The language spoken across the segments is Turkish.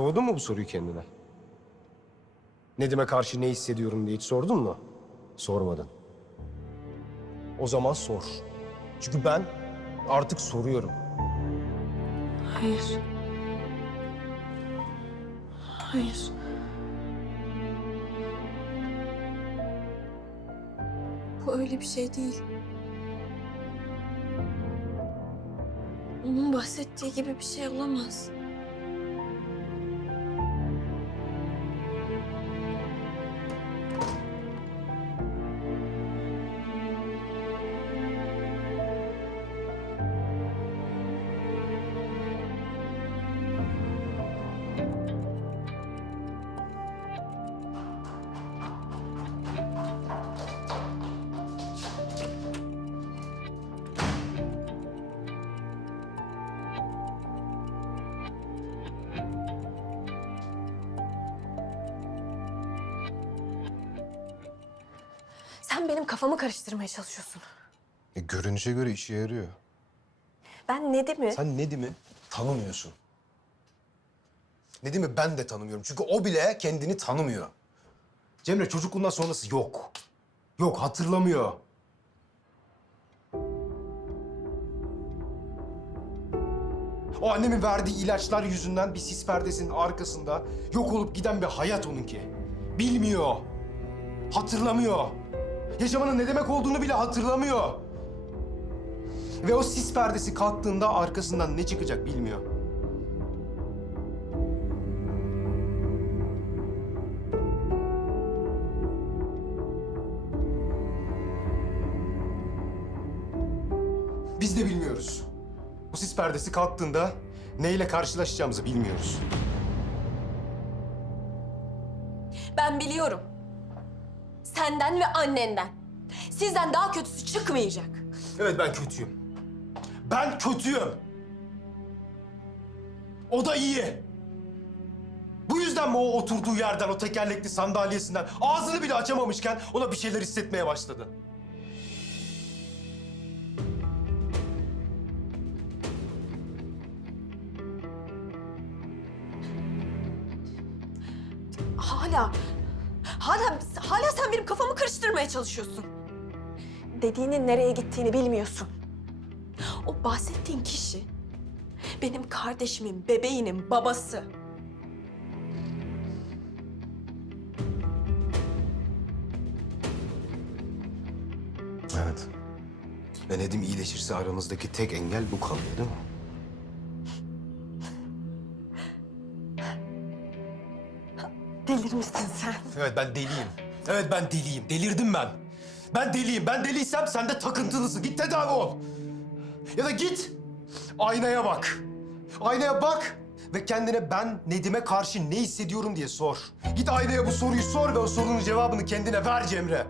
sordun mu bu soruyu kendine? Nedim'e karşı ne hissediyorum diye hiç sordun mu? Sormadın. O zaman sor. Çünkü ben artık soruyorum. Hayır. Hayır. Bu öyle bir şey değil. Onun bahsettiği gibi bir şey olamaz. Sen benim kafamı karıştırmaya çalışıyorsun. E, görünüşe göre işe yarıyor. Ben Nedim'i... Sen Nedim'i tanımıyorsun. Nedim'i ben de tanımıyorum. Çünkü o bile kendini tanımıyor. Cemre çocukluğundan sonrası yok. Yok hatırlamıyor. O annemin verdiği ilaçlar yüzünden bir sis perdesinin arkasında yok olup giden bir hayat onunki. Bilmiyor. Hatırlamıyor. Yaşamanın ne demek olduğunu bile hatırlamıyor. Ve o sis perdesi kalktığında arkasından ne çıkacak bilmiyor. Biz de bilmiyoruz. Bu sis perdesi kalktığında neyle karşılaşacağımızı bilmiyoruz. Ben biliyorum. Senden ve annenden. Sizden daha kötüsü çıkmayacak. Evet ben kötüyüm. Ben kötüyüm. O da iyi. Bu yüzden mi o oturduğu yerden, o tekerlekli sandalyesinden ağzını bile açamamışken ona bir şeyler hissetmeye başladı? Hala, hala, hala sen benim kafamı karıştırmaya çalışıyorsun. Dediğinin nereye gittiğini bilmiyorsun. O bahsettiğin kişi benim kardeşimin, bebeğinin babası. Evet. Ve Nedim iyileşirse aramızdaki tek engel bu kalıyor değil mi? Delirmişsin sen. Evet ben deliyim. Evet ben deliyim. Delirdim ben. Ben deliyim. Ben deliysem sen de takıntılısın. Git tedavi ol. Ya da git aynaya bak. Aynaya bak ve kendine ben Nedim'e karşı ne hissediyorum diye sor. Git aynaya bu soruyu sor ve o sorunun cevabını kendine ver Cemre.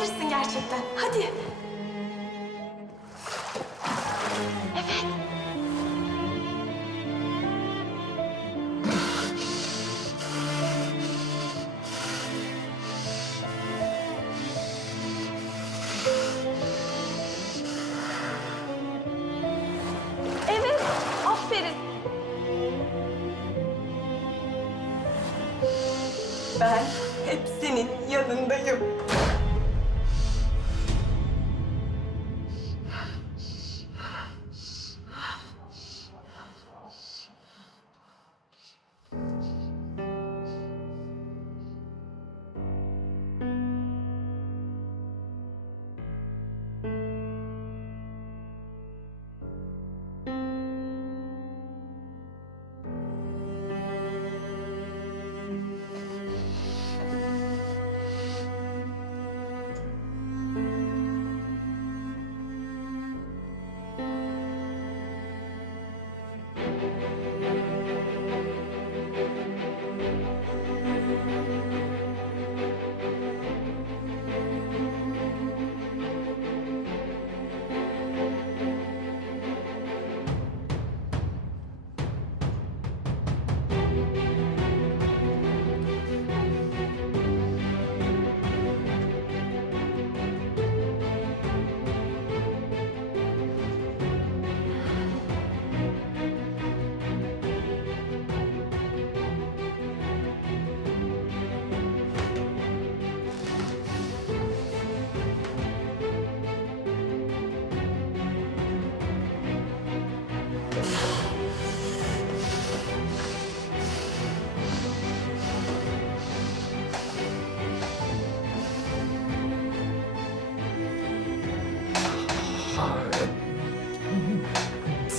Yapabilirsin gerçekten. Hadi. Evet, aferin. Ben hep senin yanındayım.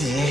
Hadi.